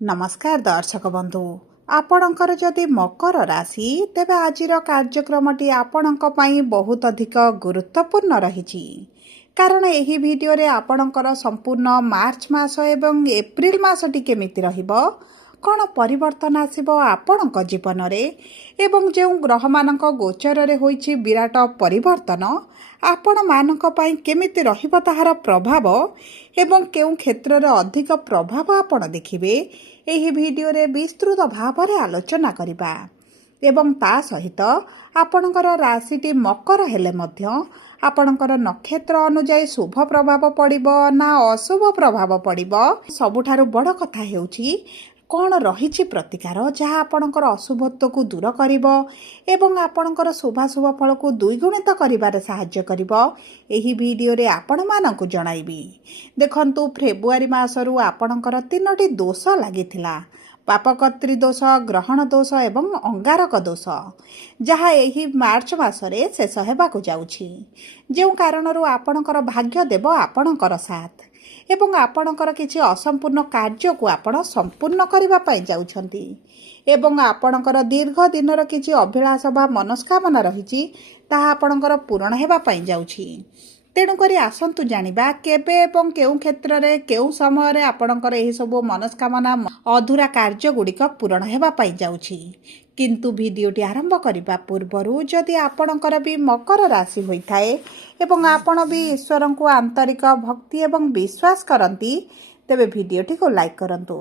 नमस्कार दर्शक बंधु आपणकर जदि मकर राशि तेबे आजिर कार्यक्रमटी आपणक पई बहुत अधिक गुरुत्वपूर्ण रही कारण एही भिडियो रे आपणकर संपूर्ण मार्च मास एवं एप्रिल मासटी केमिति रहिबो कौन परिवर्तन आसिबो आपणक जीवन रे एवं जो ग्रह मानक गोचर रे होईछि विराट परिवर्तन आपण मानक पई केमिति रहिबो ताहार प्रभाव एवं केउ क्षेत्र रे अधिक प्रभाव आपण देखिबे एही भिडियो रे विस्तृत भाव रे आलोचना करिबा एवं ता सहित आपणकर राशिटी मकर हेले मध्य आपणकर नक्षत्र अनुଯାୟୀ शुभ प्रभाव पड़िबो ना अशुभ प्रभाव पड़िबो सबुठारु बड़ कथा हेउछि कौन रही प्रतिकार जहाँ आपणकर अशुभत्व को दूर करिबो एवं आपणकर शुभाशुभ फल को द्विगुणित करिबारे सहाय्य करिबो एही भिडियो रे आपण मानकु जणाइबी। देखंतु फेब्रुआरी मासरु आपणकर 3टी दोष लागिथिला पापकर्त्री दोष ग्रहण दोष एवं अंगारक दोष जहाँ एही मार्च मासरे शेष हेबाकु जाउछि जेउ कारणरु आपणकर भाग्य देव आपणकर साथ एवं आपणकर किछि असंपूर्ण कार्य को आपण संपूर्ण करिबा पई जाउछंती एवं आपणकर दीर्घ दिनर किछि अभिलाष बा मनस्कामना रहिछि ताहा आपणकर पूर्ण हेबा पई जाउछि तेणुकरी आसंतु जानिबा केबे एवं केउ क्षेत्र रे केउ समय रे आपणकर एही सब मनस्कामना अधूरा कार्य गुड़िक पूर्ण हेबा पई जाउछि किंतु भिडियोटी आरंभ करिबा पूर्वरु जदि आपणकर भी मकर राशि होइथाए एवं आपण भी ईश्वर को आंतरिक भक्ति एवं विश्वास करंती तेबे भिडियोटी को लाइक करंतु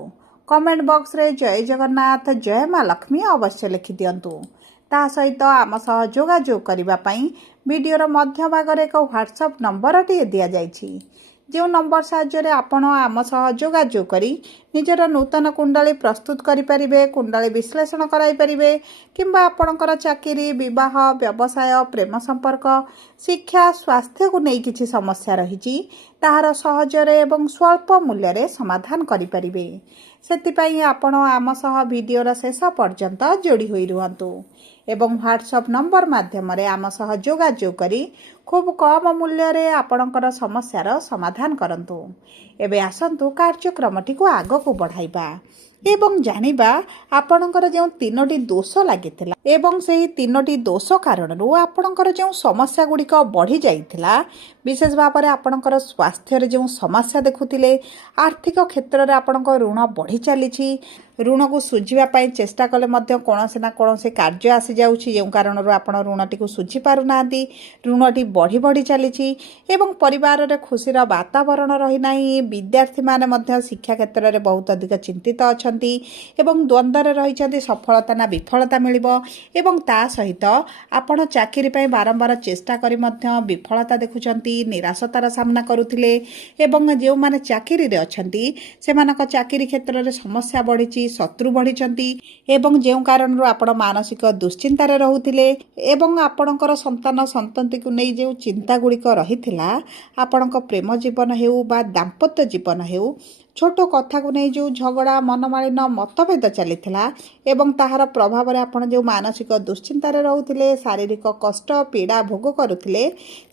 कमेंट बॉक्स रे जय जगन्नाथ जय मां लक्ष्मी अवश्य लिखि दियंतु ता सहित आम सह जोगाजोग करिबा पई वीडियोर मध्य भाग रे एक व्हाट्सएप नंबर दिया जाइछि जो नंबर साहाय्य आपण आम सह जोगाजोग करी निजर नूतन कुंडली प्रस्तुत करें कुंडली विश्लेषण कराइपारे किंबा आपणकर चाकरी विवाह व्यवसाय प्रेम संपर्क शिक्षा स्वास्थ्य को नहीं किसी समस्या रही ताहार सहजरे एवं स्वल्प मूल्य रे समाधान करें सेतिपई आपण आम सह वीडियोर शेष पर्यंत जोड़ी होई रुहंतु एवं व्हाट्सएप नंबर माध्यम आम सह जोगाजोग करी खूब कम मूल्य रे आपणकर समस्यार समाधान करंतु। एबे आसंतु कार्यक्रमटी को आग को बढ़ाइबा एवं जानिबा आपणकर जो 3टी दोष लागिथिला एवं सेही 3टी दोष कारणरू आपणकर जो समस्या गुड़िक बढ़ी जाइथिला विशेष भाव में आपणकर स्वास्थ्य रे जो समस्या देखुथिले आर्थिक क्षेत्र रे आपणकर ऋण बढ़ी चली ऋण को सुझिबा पई चेष्टा कले मध्य कोनोसी ना कोनोसी कार्य आसी जाउछि जे कारणरू आपण ऋणटी को सुझि पारु नांती ऋणटी बढ़ी बढ़ी चली एवं परिवार रे खुशीर वातावरण रही नाही विद्यार्थी माने मध्य शिक्षा क्षेत्र रे बहुत अधिक चिंतित अछंती एवं द्वंद्व रही सफलता ना विफलता मिलिबो एवं ता सहित आपण चाकरी पई बारंबार चेष्टा करी मध्य विफलता देखुचंती निराशतार सामना करुथिले एवं जे माने चाकरी रे अछंती सेमानक चाकरी क्षेत्र रे समस्या बढ़ी शत्रु बढ़ी एवं जे कारण आपण मानसिक दुश्चिंतार रहुथिले एवं आपणकर संतान संतति को नहीं जो चिंता गुड़िक रही आपणक प्रेम जीवन हेउ बा दाम्पत्य जीवन हेउ छोट कथा को नहीं जो झगड़ा मनमालिन मतभेद चली एवं ताहार प्रभाव में आपण जो मानसिक दुश्चिंतार रोते शारीरिक कष्ट पीड़ा भोग करुले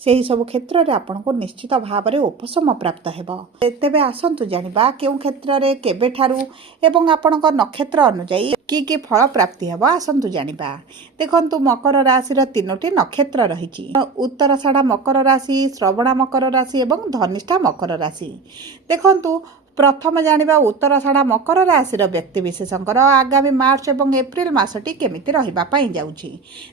से सब क्षेत्र में आपण को निश्चित भाव में उपशम प्राप्त हेबो। तेबे आसंतु जानिबा केउ क्षेत्र में केबे ठारू एवं आपणक नक्षत्र अनुଯାୟୀ कि फल प्राप्ति हेबो आसंतु जानिबा। देखंतु मकर राशि 3टी नक्षत्र रही उत्तराषाढ़ा मकर राशि श्रवणा मकर राशि एवं धनिष्ठा मकर राशि। देखंतु प्रथम जानिबा उत्तराषाढ़ा मकर राशि व्यक्ति विशेषकर आगामी मार्च एवं एप्रिल मासटी केमिति रहिबा पई जाउछि।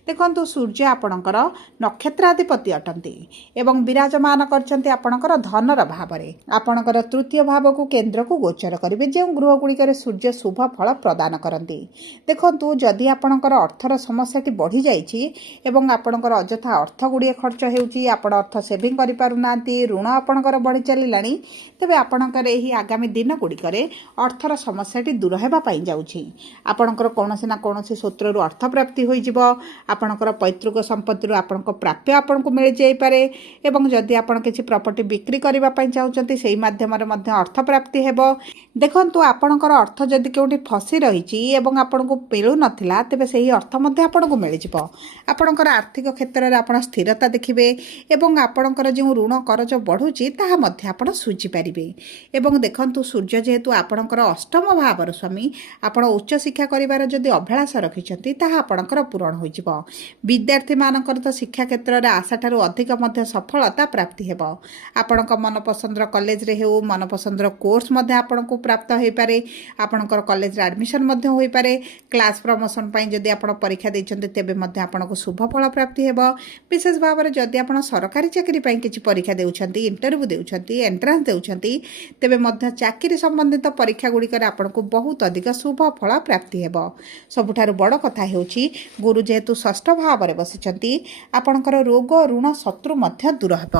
देखंतु सूर्य आपणकर नक्षत्राधिपति अटंती एवं विराजमान करछंती आपणकर धनर भाव रे आपणकर तृतीय भाव को केंद्र को गोचर करिवे जे गृह गुड़िक सूर्य शुभ फल प्रदान करती। देखंतु जदि आपणकर अर्थर समस्याटी बढ़ी जाइछि एवं आपणकर अजथा अर्थ गुड़िए खर्च हेउछि आपण अर्थ सेविंग करि पारु नांती ऋण आपणकर बढ़ी चलिलानी तेबे आपणकर एही आगामी दिन गुड़िक अर्थर समस्याटी दूर हेबा पई जाउछि। आपणकर कोनोसी ना कोनोसी सूत्ररु अर्थ प्राप्ति होई जिवो आपणकर पैतृक संपत्तिरु आपणक प्राप्य आपणको मिल जाई पारे एवं जदि आपण किछि प्रॉपर्टी बिक्री करिबा पई चाहुचंती सेही माध्यम रे मध्य अर्थ प्राप्ति हेबो। देखंतु आपणकर अर्थ जदि केउटी फसी रहिछि एवं आपणको मिलु नथिला तेबे सेही अर्थ मध्य आपणको मिल जिवो। आपणकर आर्थिक क्षेत्र रे आपण स्थिरता देखिबे एवं आपणकर जे ऋण करज बढ़ुछि ताहा मध्य आपण सुझि पारिबे एवं देख ଦେଖନ୍ତୁ ସୂର୍ଯ୍ୟ ଯେହେତୁ ଆପଣଙ୍କର ଅଷ୍ଟମ ଭାବର ସ୍ୱାମୀ, ଆପଣ ଉଚ୍ଚଶିକ୍ଷା କରିବାର ଯଦି ଅଭିଳାଷ ରଖିଛନ୍ତି ତାହା ଆପଣଙ୍କର ପୂରଣ ହୋଇଯିବ। ବିଦ୍ୟାର୍ଥୀମାନଙ୍କର ତ ଶିକ୍ଷା କ୍ଷେତ୍ରରେ ଆଶାଠାରୁ ଅଧିକ ମଧ୍ୟ ସଫଳତା ପ୍ରାପ୍ତି ହେବ। ଆପଣଙ୍କ ମନପସନ୍ଦର କଲେଜରେ ହେଉ, ମନପସନ୍ଦର କୋର୍ସ ମଧ୍ୟ ଆପଣଙ୍କୁ ପ୍ରାପ୍ତ ହୋଇପାରେ। ଆପଣଙ୍କର କଲେଜରେ ଆଡ଼ମିସନ୍ ମଧ୍ୟ ହୋଇପାରେ। କ୍ଲାସ୍ ପ୍ରମୋସନ୍ ପାଇଁ ଯଦି ଆପଣ ପରୀକ୍ଷା ଦେଇଛନ୍ତି ତେବେ ମଧ୍ୟ ଆପଣଙ୍କୁ ଶୁଭ ଫଳ ପ୍ରାପ୍ତି ହେବ। ବିଶେଷ ଭାବରେ ଯଦି ଆପଣ ସରକାରୀ ଚାକିରି ପାଇଁ କିଛି ପରୀକ୍ଷା ଦେଉଛନ୍ତି, ଇଣ୍ଟରଭ୍ୟୁ ଦେଉଛନ୍ତି, ଏଣ୍ଟ୍ରାନ୍ସ ଦେଉଛନ୍ତି, ତେବେ ମଧ୍ୟ ଚାକିରି ସମ୍ବନ୍ଧିତ ପରୀକ୍ଷା ଗୁଡ଼ିକରେ ଆପଣଙ୍କୁ ବହୁତ ଅଧିକ ଶୁଭ ଫଳ ପ୍ରାପ୍ତି ହେବ। ସବୁଠାରୁ ବଡ଼ କଥା ହେଉଛି ଗୁରୁ ଯେହେତୁ ଷଷ୍ଠ ଭାବରେ ବସିଛନ୍ତି, ଆପଣଙ୍କର ରୋଗ, ଋଣ, ଶତ୍ରୁ ମଧ୍ୟ ଦୂର ହେବ।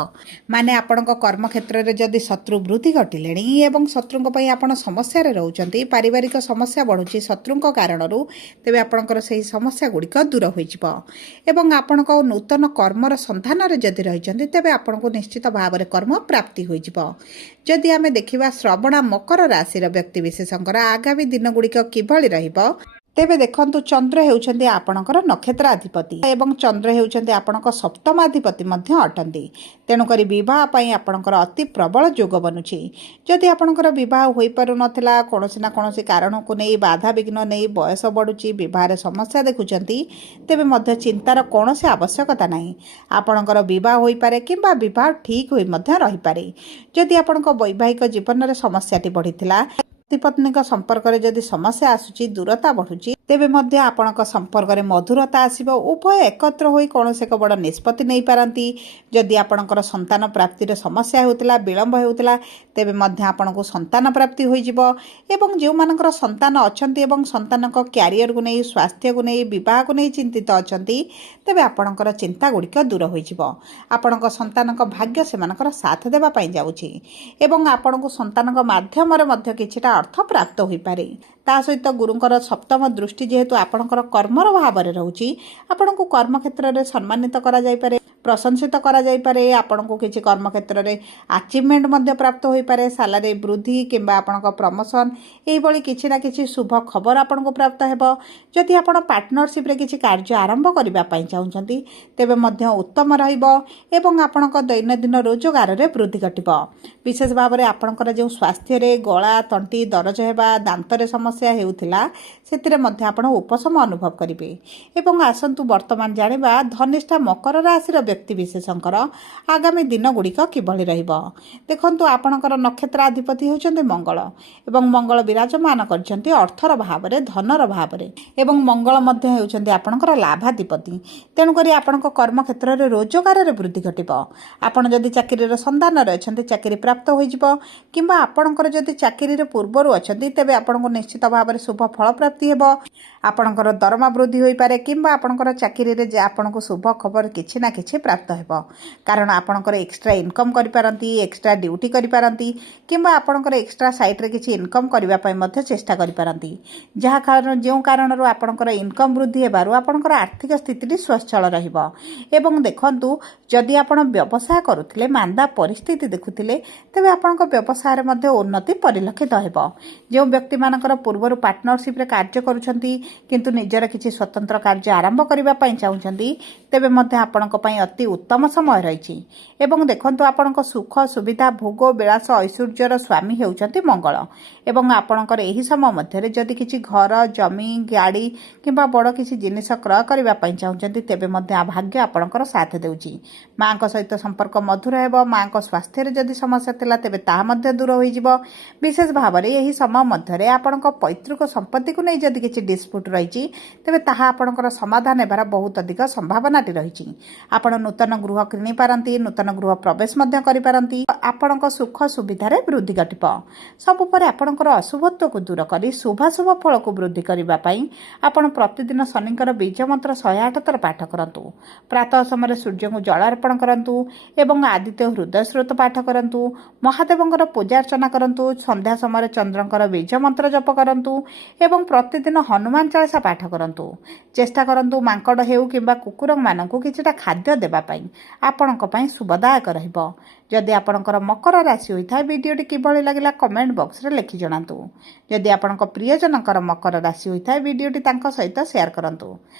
ମାନେ ଆପଣଙ୍କ କର୍ମକ୍ଷେତ୍ରରେ ଯଦି ଶତ୍ରୁ ବୃଦ୍ଧି ଘଟିଲେଣି ଏବଂ ଶତ୍ରୁଙ୍କ ପାଇଁ ଆପଣ ସମସ୍ୟାରେ ରହୁଛନ୍ତି, ପାରିବାରିକ ସମସ୍ୟା ବଢ଼ୁଛି ଶତ୍ରୁଙ୍କ କାରଣରୁ, ତେବେ ଆପଣଙ୍କର ସେହି ସମସ୍ୟା ଗୁଡ଼ିକ ଦୂର ହୋଇଯିବ। ଏବଂ ଆପଣଙ୍କ ନୂତନ କର୍ମର ସନ୍ଧାନରେ ଯଦି ରହିଛନ୍ତି ତେବେ ଆପଣଙ୍କୁ ନିଶ୍ଚିତ ଭାବରେ କର୍ମ ପ୍ରାପ୍ତି ହୋଇଯିବ। ଯଦି ଆମେ ଦେଖିବା ଶ୍ରବଣ ମକର ରାଶିର ବ୍ୟକ୍ତିବିଶେଷଙ୍କର ଆଗାମୀ ଦିନଗୁଡ଼ିକ କିଭଳି ରହିବ, ତେବେ ଦେଖନ୍ତୁ ଚନ୍ଦ୍ର ହେଉଛନ୍ତି ଆପଣଙ୍କର ନକ୍ଷତ୍ରାଧିପତି ଏବଂ ଚନ୍ଦ୍ର ହେଉଛନ୍ତି ଆପଣଙ୍କ ସପ୍ତମାଧିପତି ମଧ୍ୟ ଅଟନ୍ତି। ତେଣୁକରି ବିବାହ ପାଇଁ ଆପଣଙ୍କର ଅତି ପ୍ରବଳ ଯୋଗ ବନୁଛି। ଯଦି ଆପଣଙ୍କର ବିବାହ ହୋଇପାରୁନଥିଲା, କୌଣସି ନା କୌଣସି କାରଣକୁ ନେଇ ବାଧାବିଘ୍ନ ନେଇ ବୟସ ବଢ଼ୁଛି, ବିବାହରେ ସମସ୍ୟା ଦେଖୁଛନ୍ତି, ତେବେ ମଧ୍ୟ ଚିନ୍ତାର କୌଣସି ଆବଶ୍ୟକତା ନାହିଁ। ଆପଣଙ୍କର ବିବାହ ହୋଇପାରେ କିମ୍ବା ବିବାହ ଠିକ୍ ହୋଇ ମଧ୍ୟ ରହିପାରେ। ଯଦି ଆପଣଙ୍କ ବୈବାହିକ ଜୀବନରେ ସମସ୍ୟାଟି ବଢ଼ିଥିଲା, ପତିପତ୍ନୀଙ୍କ ସମ୍ପର୍କରେ ଯଦି ସମସ୍ୟା ଆସୁଛି, ଦୂରତା ବଢ଼ୁଛି, ତେବେ ମଧ୍ୟ ଆପଣଙ୍କ ସମ୍ପର୍କରେ ମଧୁରତା ଆସିବ। ଉଭୟ ଏକତ୍ର ହୋଇ କୌଣସି ଏକ ବଡ଼ ନିଷ୍ପତ୍ତି ନେଇପାରନ୍ତି। ଯଦି ଆପଣଙ୍କର ସନ୍ତାନ ପ୍ରାପ୍ତିର ସମସ୍ୟା ହେଉଥିଲା, ବିଳମ୍ବ ହେଉଥିଲା, ତେବେ ମଧ୍ୟ ଆପଣଙ୍କୁ ସନ୍ତାନ ପ୍ରାପ୍ତି ହୋଇଯିବ। ଏବଂ ଯେଉଁମାନଙ୍କର ସନ୍ତାନ ଅଛନ୍ତି ଏବଂ ସନ୍ତାନଙ୍କ କ୍ୟାରିୟରକୁ ନେଇ, ସ୍ୱାସ୍ଥ୍ୟକୁ ନେଇ, ବିବାହକୁ ନେଇ ଚିନ୍ତିତ ଅଛନ୍ତି, ତେବେ ଆପଣଙ୍କର ଚିନ୍ତା ଗୁଡ଼ିକ ଦୂର ହୋଇଯିବ। ଆପଣଙ୍କ ସନ୍ତାନଙ୍କ ଭାଗ୍ୟ ସେମାନଙ୍କର ସାଥ ଦେବା ପାଇଁ ଯାଉଛି ଏବଂ ଆପଣଙ୍କୁ ସନ୍ତାନଙ୍କ ମାଧ୍ୟମରେ ମଧ୍ୟ କିଛିଟା ଅର୍ଥ ପ୍ରାପ୍ତ ହୋଇପାରେ। ତା ସହିତ ଗୁରୁଙ୍କର ସପ୍ତମ ଦୃଷ୍ଟି ଯେହେତୁ ଆପଣଙ୍କର କର୍ମର ଭାବରେ ରହୁଛି, ଆପଣଙ୍କୁ କର୍ମକ୍ଷେତ୍ରରେ ସମ୍ମାନିତ କରାଯାଇପାରେ, ପ୍ରଶଂସିତ କରାଯାଇପାରେ। ଆପଣଙ୍କୁ କିଛି କର୍ମକ୍ଷେତ୍ରରେ ଆଚିଭମେଣ୍ଟ ମଧ୍ୟ ପ୍ରାପ୍ତ ହୋଇପାରେ, ସାଲାରୀ ବୃଦ୍ଧି କିମ୍ବା ଆପଣଙ୍କ ପ୍ରମୋସନ୍, ଏହିଭଳି କିଛି ନା କିଛି ଶୁଭ ଖବର ଆପଣଙ୍କୁ ପ୍ରାପ୍ତ ହେବ। ଯଦି ଆପଣ ପାର୍ଟନରସିପ୍ରେ କିଛି କାର୍ଯ୍ୟ ଆରମ୍ଭ କରିବା ପାଇଁ ଚାହୁଁଛନ୍ତି, ତେବେ ମଧ୍ୟ ଉତ୍ତମ ରହିବ ଏବଂ ଆପଣଙ୍କ ଦୈନନ୍ଦିନ ରୋଜଗାରରେ ବୃଦ୍ଧି ଘଟିବ। ବିଶେଷ ଭାବରେ ଆପଣଙ୍କର ଯେଉଁ ସ୍ୱାସ୍ଥ୍ୟରେ ଗଳା, ତଣ୍ଟି ଦରଜ ହେବା, ଦାନ୍ତରେ ସମସ୍ୟା ହେଉଥିଲା, ସେଥିରେ ମଧ୍ୟ ଆପଣ ଉପଶମ ଅନୁଭବ କରିବେ। ଏବଂ ଆସନ୍ତୁ ବର୍ତ୍ତମାନ ଜାଣିବା ଧନିଷ୍ଠା ମକର ରାଶିର ବ୍ୟକ୍ତିବିଶେଷଙ୍କର ଆଗାମୀ ଦିନଗୁଡ଼ିକ କିଭଳି ରହିବ। ଦେଖନ୍ତୁ ଆପଣଙ୍କର ନକ୍ଷତ୍ରାଧିପତି ହେଉଛନ୍ତି ମଙ୍ଗଳ ଏବଂ ମଙ୍ଗଳ ବିରାଜମାନ କରିଛନ୍ତି ଅର୍ଥର ଭାବରେ, ଧନର ଭାବରେ ଏବଂ ମଙ୍ଗଳ ମଧ୍ୟ ହେଉଛନ୍ତି ଆପଣଙ୍କର ଲାଭାଧିପତି। ତେଣୁକରି ଆପଣଙ୍କ କର୍ମକ୍ଷେତ୍ରରେ ରୋଜଗାରରେ ବୃଦ୍ଧି ଘଟିବ। ଆପଣ ଯଦି ଚାକିରିର ସନ୍ଧାନରେ ଅଛନ୍ତି, ଚାକିରି ପ୍ରାପ୍ତ ହୋଇଯିବ କିମ୍ବା ଆପଣଙ୍କର ଯଦି ଚାକିରିରେ ପୂର୍ବରୁ ଅଛନ୍ତି, ତେବେ ଆପଣଙ୍କୁ ନିଶ୍ଚିତ ଭାବରେ ଶୁଭ ଫଳ ପ୍ରାପ୍ତି ହେବ। ଆପଣଙ୍କର ଦରମା ବୃଦ୍ଧି ହୋଇପାରେ କିମ୍ବା ଆପଣଙ୍କର ଚାକିରିରେ ଯେ ଆପଣଙ୍କୁ ଶୁଭ ଖବର କିଛି ନା କିଛି ପ୍ରାପ୍ତ ହେବ। କାରଣ ଆପଣଙ୍କର ଏକ୍ସଟ୍ରା ଇନକମ୍ କରିପାରନ୍ତି, ଏକ୍ସଟ୍ରା ଡ୍ୟୁଟି କରିପାରନ୍ତି କିମ୍ବା ଆପଣଙ୍କର ଏକ୍ସଟ୍ରା ସାଇଟ୍ରେ କିଛି ଇନକମ୍ କରିବା ପାଇଁ ମଧ୍ୟ ଚେଷ୍ଟା କରିପାରନ୍ତି। ଯେଉଁ କାରଣରୁ ଆପଣଙ୍କର ଇନକମ୍ ବୃଦ୍ଧି ହେବାରୁ ଆପଣଙ୍କର ଆର୍ଥିକ ସ୍ଥିତିଟି ସ୍ୱଚ୍ଛଳ ରହିବ। ଏବଂ ଦେଖନ୍ତୁ ଯଦି ଆପଣ ବ୍ୟବସାୟ କରୁଥିଲେ, ମାନ୍ଦା ପରିସ୍ଥିତି ଦେଖୁଥିଲେ, ତେବେ ଆପଣଙ୍କ ବ୍ୟବସାୟରେ ମଧ୍ୟ ଉନ୍ନତି ପରିଲକ୍ଷିତ ହେବ। ଯେଉଁ ବ୍ୟକ୍ତିମାନଙ୍କର ପୂର୍ବରୁ ପାର୍ଟନରସିପ୍ରେ କାର୍ଯ୍ୟ କରୁଛନ୍ତି କିନ୍ତୁ ନିଜର କିଛି ସ୍ୱତନ୍ତ୍ର କାର୍ଯ୍ୟ ଆରମ୍ଭ କରିବା ପାଇଁ ଚାହୁଁଛନ୍ତି, ତେବେ ମଧ୍ୟ ଆପଣଙ୍କ ପାଇଁ ଅତି ଉତ୍ତମ ସମୟ ରହିଛି। ଏବଂ ଦେଖନ୍ତୁ ଆପଣଙ୍କ ସୁଖ, ସୁବିଧା, ଭୋଗ, ବିଳାସ, ଐଶ୍ୱର୍ଯ୍ୟର ସ୍ୱାମୀ ହେଉଛନ୍ତି ମଙ୍ଗଳ ଏବଂ ଆପଣଙ୍କର ଏହି ସମୟ ମଧ୍ୟରେ ଯଦି କିଛି ଘର, ଜମି, ଗାଡ଼ି କିମ୍ବା ବଡ଼ କିଛି ଜିନିଷ କ୍ରୟ କରିବା ପାଇଁ ଚାହୁଁଛନ୍ତି, ତେବେ ମଧ୍ୟ ଭାଗ୍ୟ ଆପଣଙ୍କର ସାଥ ଦେଉଛି। ମାଆଙ୍କ ସହିତ ସମ୍ପର୍କ ମଧୁର ହେବ। ମାଆଙ୍କ ସ୍ୱାସ୍ଥ୍ୟରେ ଯଦି ସମସ୍ୟା ଥିଲା, ତେବେ ତାହା ମଧ୍ୟ ଦୂର ହୋଇଯିବ। ବିଶେଷ ଭାବରେ ଏହି ସମୟ ମଧ୍ୟରେ ଆପଣଙ୍କ ପୈତୃକ ସମ୍ପତ୍ତିକୁ ନେଇ ଯଦି କିଛି ଡିସ୍ପ୍ୟୁଟ୍ ରହିଛି, ତେବେ ତାହା ଆପଣଙ୍କର ସମାଧାନ ହେବାର ବହୁତ ଅଧିକ ସମ୍ଭାବନାଟି ରହିଛି। ଆପଣ ନୂତନ ଗୃହ କିଣିପାରନ୍ତି, ନୂତନ ଗୃହ ପ୍ରବେଶ ମଧ୍ୟ କରିପାରନ୍ତି। ଆପଣଙ୍କ ସୁଖ ସୁବିଧାରେ ବୃଦ୍ଧି ଘଟିବ। ସବୁପରେ ଆପଣଙ୍କର ଅଶୁଭତ୍ୱକୁ ଦୂର କରି ଶୁଭାଶୁଭ ଫଳକୁ ବୃଦ୍ଧି କରିବା ପାଇଁ ଆପଣ ପ୍ରତିଦିନ ଶନିଙ୍କର ବୀଜ ମନ୍ତ୍ର 108 ଥର ପାଠ କରନ୍ତୁ। ପ୍ରାତଃ ସମୟରେ ସୂର୍ଯ୍ୟଙ୍କୁ ଜଳ ଅର୍ପଣ କରନ୍ତୁ ଏବଂ ଆଦିତ୍ୟ ହୃଦୟ ସ୍ରୋତ ପାଠ କରନ୍ତୁ। ମହାଦେବଙ୍କର ପୂଜାର୍ଚ୍ଚନା କରନ୍ତୁ। ସନ୍ଧ୍ୟା ସମୟରେ ଚନ୍ଦ୍ରଙ୍କର ବୀଜ ମନ୍ତ୍ର ଜପ କରନ୍ତୁ ଏବଂ ପ୍ରତିଦିନ ହନୁମାନ ଚାଳିସା ପାଠ କରନ୍ତୁ। ଚେଷ୍ଟା କରନ୍ତୁ ମାଙ୍କଡ଼ ହେଉ କିମ୍ବା କୁକୁରମାନଙ୍କୁ କିଛିଟା ଖାଦ୍ୟ ଦେବା ପାଇଁ। ଆପଣଙ୍କ ପାଇଁ ଶୁଭଦାୟକ ରହିବ। ଯଦି ଆପଣଙ୍କର ମକର ରାଶି ହୋଇଥାଏ, ଭିଡ଼ିଓଟି କିଭଳି ଲାଗିଲା କମେଣ୍ଟ ବକ୍ସରେ ଲେଖି ଜଣାନ୍ତୁ। ଯଦି ଆପଣଙ୍କ ପ୍ରିୟଜନଙ୍କର ମକର ରାଶି ହୋଇଥାଏ, ଭିଡ଼ିଓଟି ତାଙ୍କ ସହିତ ସେୟାର କରନ୍ତୁ।